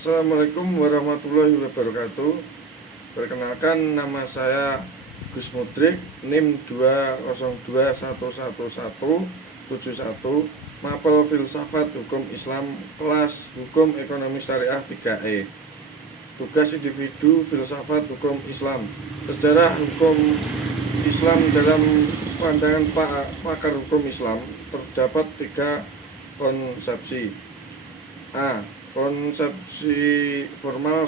Assalamualaikum warahmatullahi wabarakatuh. Perkenalkan, nama saya Gus Mudrik, NIM 202111171, mapel filsafat hukum Islam, kelas hukum ekonomi syariah 3E. Tugas individu filsafat hukum Islam. Sejarah hukum Islam dalam pandangan pakar hukum Islam terdapat 3 konsepsi. A. Konsepsi formal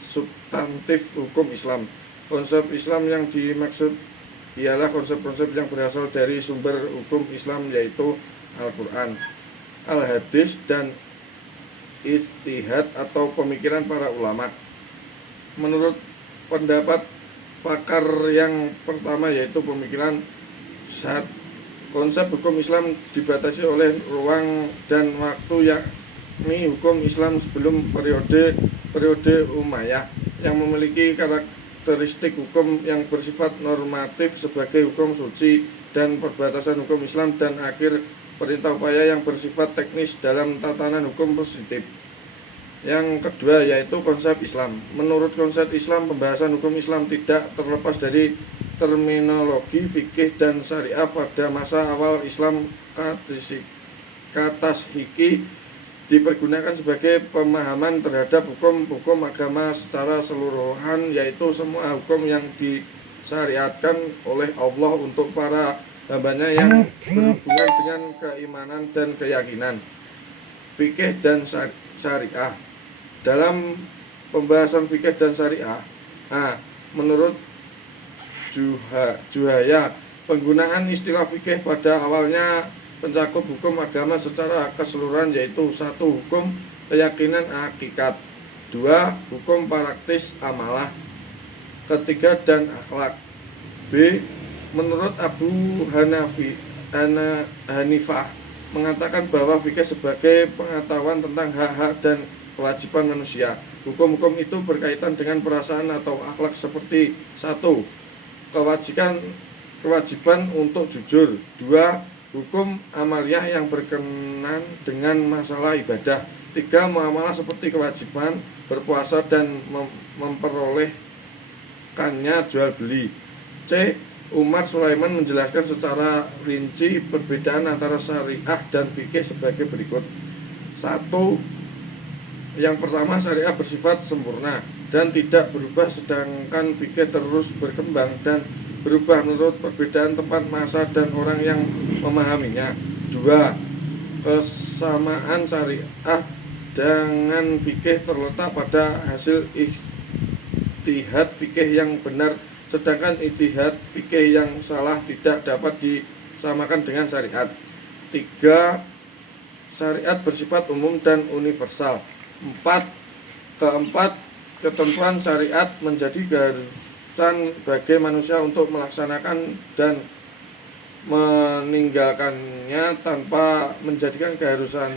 substantif hukum Islam. Konsep Islam yang dimaksud ialah konsep-konsep yang berasal dari sumber hukum Islam, yaitu Al-Quran, Al-Hadis, dan ijtihad atau pemikiran para ulama. Menurut pendapat pakar yang pertama, yaitu pemikiran Syad, konsep hukum Islam dibatasi oleh ruang dan waktu, yakni hukum Islam sebelum periode Umayyah yang memiliki karakteristik hukum yang bersifat normatif sebagai hukum suci dan perbatasan hukum Islam, dan akhir perintah upaya yang bersifat teknis dalam tatanan hukum positif. Yang kedua yaitu konsep Islam. Menurut konsep Islam, pembahasan hukum Islam tidak terlepas dari terminologi fikih dan syariah. Pada masa awal Islam, kata tasihki dipergunakan sebagai pemahaman terhadap hukum-hukum agama secara seluruhan, yaitu semua hukum yang disyariatkan oleh Allah untuk para hambanya yang berhubungan dengan keimanan dan keyakinan. Fikih dan syariah. Dalam pembahasan fikih dan syariah, menurut Juhaya, penggunaan istilah fikih pada awalnya mencakup hukum agama secara keseluruhan, yaitu 1. Hukum keyakinan hakikat, 2. Hukum praktis amalah, 3. Dan akhlak. B. Menurut Abu Hanifah mengatakan bahwa fikih sebagai pengetahuan tentang hak-hak dan kewajiban manusia. Hukum-hukum itu berkaitan dengan perasaan atau akhlak, seperti 1. Kewajiban untuk jujur, 2. Hukum amaliyah yang berkenan dengan masalah ibadah, 3. Muamalah seperti kewajiban berpuasa dan memperolehkannya jual beli. C. Umar Sulaiman menjelaskan secara rinci perbedaan antara syariah dan fikih sebagai berikut. 1. Yang pertama, syariah bersifat sempurna dan tidak berubah, sedangkan fikih terus berkembang dan berubah menurut perbedaan tempat, masa, dan orang yang memahaminya. 2. Kesamaan syariah dengan fikih terletak pada hasil ijtihad fikih yang benar, sedangkan ijtihad fikih yang salah tidak dapat disamakan dengan syariat. 3. Syariat bersifat umum dan universal. 4. Ketentuan syariat menjadi keharusan bagi manusia untuk melaksanakan dan meninggalkannya tanpa menjadikan keharusan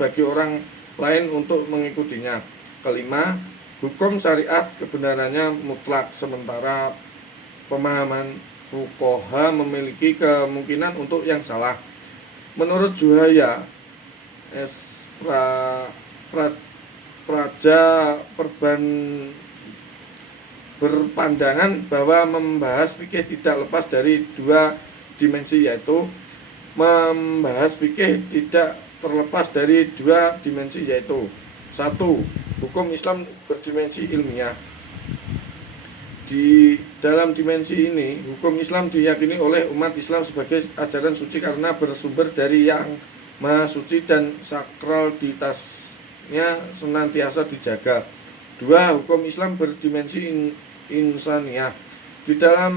bagi orang lain untuk mengikutinya. 5. Hukum syariat kebenarannya mutlak, sementara pemahaman fuqaha memiliki kemungkinan untuk yang salah. Menurut Juhaya, Praja berpandangan bahwa membahas fikih tidak lepas dari 2 dimensi, yaitu membahas fikih tidak terlepas dari 2 dimensi, yaitu 1. Hukum Islam berdimensi ilmiah. Di dalam dimensi ini, hukum Islam diyakini oleh umat Islam sebagai ajaran suci karena bersumber dari yang Maha Suci dan sakralitasnya senantiasa dijaga. 2. Hukum Islam berdimensi insaniah. Di dalam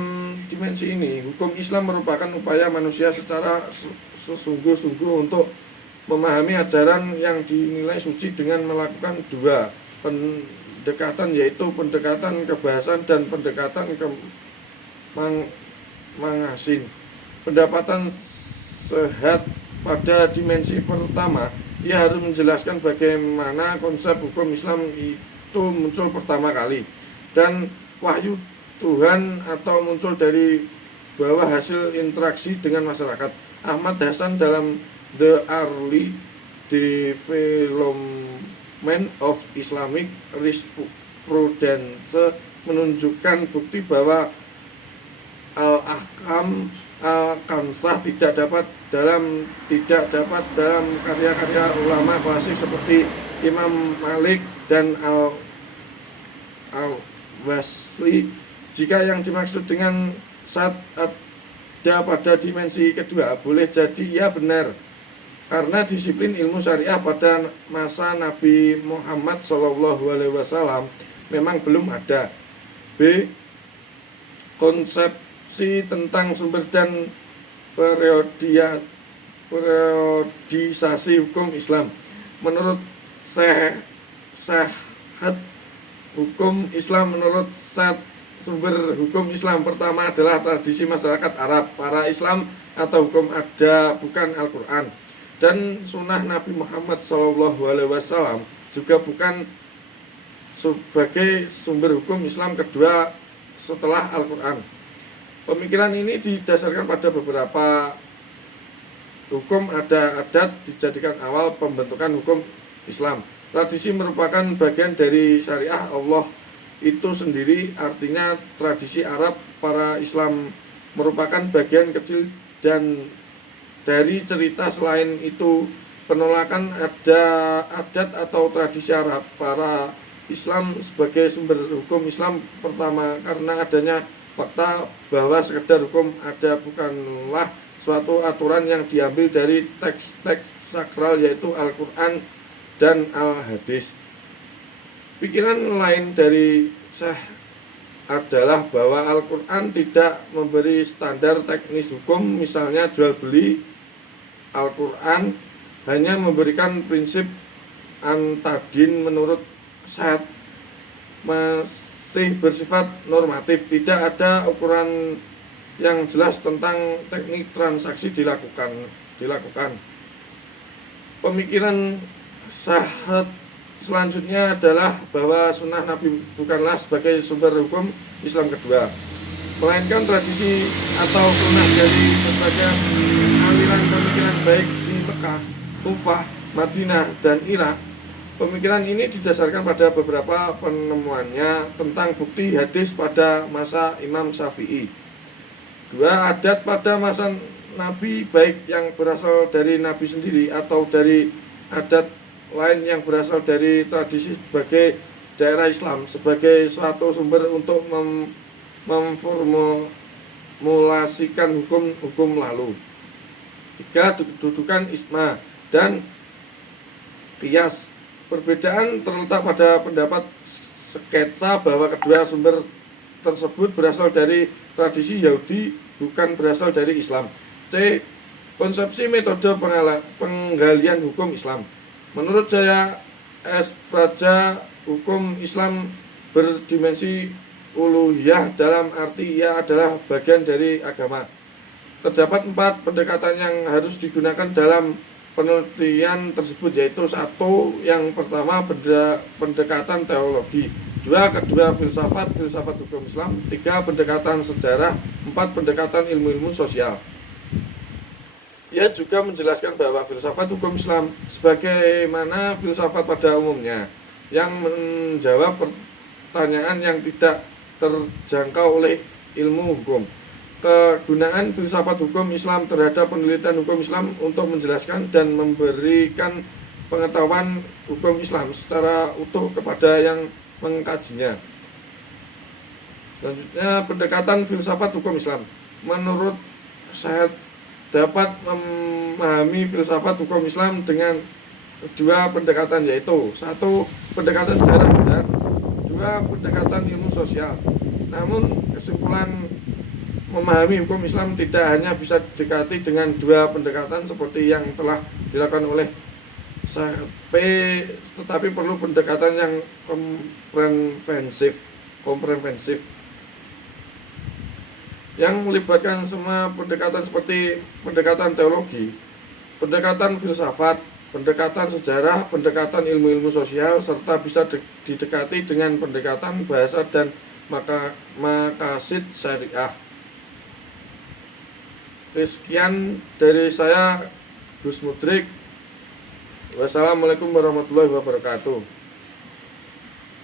dimensi ini, hukum Islam merupakan upaya manusia secara sesungguh-sungguh untuk memahami ajaran yang dinilai suci dengan melakukan 2 pendekatan, yaitu pendekatan kebahasan dan pendekatan mangasin. Pendapatan sehat pada dimensi pertama, ia harus menjelaskan bagaimana konsep hukum Islam itu muncul pertama kali, dan wahyu Tuhan atau muncul dari bawah hasil interaksi dengan masyarakat. Ahmad Hasan dalam The Early Development of Islamic Jurisprudence menunjukkan bukti bahwa al-ahkam al-kamsah tidak dapat dalam karya-karya ulama klasik seperti Imam Malik dan al-Wasli. Jika yang dimaksud dengan saat ada pada dimensi kedua, boleh jadi ya benar, karena disiplin ilmu syariah pada masa Nabi Muhammad SAW memang belum ada. B. Konsepsi tentang sumber dan periodisasi hukum Islam. Menurut Sehat hukum Islam, menurut sumber hukum Islam pertama adalah tradisi masyarakat Arab, para Islam atau hukum ada bukan Al-Quran, dan sunnah Nabi Muhammad SAW juga bukan sebagai sumber hukum Islam kedua setelah Al-Quran. Pemikiran ini didasarkan pada beberapa hukum adat dijadikan awal pembentukan hukum Islam. Tradisi merupakan bagian dari syariah Allah itu sendiri, artinya tradisi Arab para Islam merupakan bagian kecil dan dari cerita. Selain itu, penolakan adat atau tradisi Arab para Islam sebagai sumber hukum Islam pertama karena adanya fakta bahwa sekedar hukum ada bukanlah suatu aturan yang diambil dari teks-teks sakral yaitu Al-Quran dan Al-Hadis. Pikiran lain dari Syekh adalah bahwa Al-Quran tidak memberi standar teknis hukum, misalnya jual beli. Al-Quran hanya memberikan prinsip antadin. Menurut Syekh masih bersifat normatif, tidak ada ukuran yang jelas tentang teknik transaksi dilakukan. Pemikiran Syekh selanjutnya adalah bahwa sunnah Nabi bukanlah sebagai sumber hukum Islam kedua, melainkan tradisi atau sunnah dari berbagai aliran pemikiran baik di Mekah, Kufah, Madinah, dan Irak. Pemikiran ini didasarkan pada beberapa penemuannya tentang bukti hadis pada masa Imam Syafi'i. Dua, adat pada masa Nabi baik yang berasal dari Nabi sendiri atau dari adat lain yang berasal dari tradisi sebagai daerah Islam sebagai suatu sumber untuk memformulasikan hukum lalu. Tiga, dudukan isma dan qiyas. Perbedaan terletak pada pendapat sketsa bahwa kedua sumber tersebut berasal dari tradisi Yahudi, bukan berasal dari Islam. C. Konsepsi metode penggalian hukum Islam. Menurut Jaya S. Praja, hukum Islam berdimensi uluhiyah dalam arti ia adalah bagian dari agama. Terdapat 4 pendekatan yang harus digunakan dalam penelitian tersebut, yaitu 1. Yang pertama pendekatan teologi, 2. kedua filsafat hukum Islam, 3. pendekatan sejarah, 4. pendekatan ilmu-ilmu sosial. Ia juga menjelaskan bahwa filsafat hukum Islam sebagaimana filsafat pada umumnya yang menjawab pertanyaan yang tidak terjangkau oleh ilmu hukum. Kegunaan filsafat hukum Islam terhadap penelitian hukum Islam untuk menjelaskan dan memberikan pengetahuan hukum Islam secara utuh kepada yang mengkajinya. Selanjutnya, pendekatan filsafat hukum Islam. Menurut saya dapat memahami filsafat hukum Islam dengan 2 pendekatan, yaitu 1. pendekatan sejarah dan 2. pendekatan ilmu sosial. Namun kesimpulan memahami hukum Islam tidak hanya bisa didekati dengan 2 pendekatan seperti yang telah dilakukan oleh tetapi perlu pendekatan yang komprehensif yang melibatkan semua pendekatan seperti pendekatan teologi, pendekatan filsafat, pendekatan sejarah, pendekatan ilmu-ilmu sosial, serta bisa didekati dengan pendekatan bahasa dan maqasid syariah. Sekian dari saya, Gus Mudrik. Wassalamualaikum warahmatullahi wabarakatuh.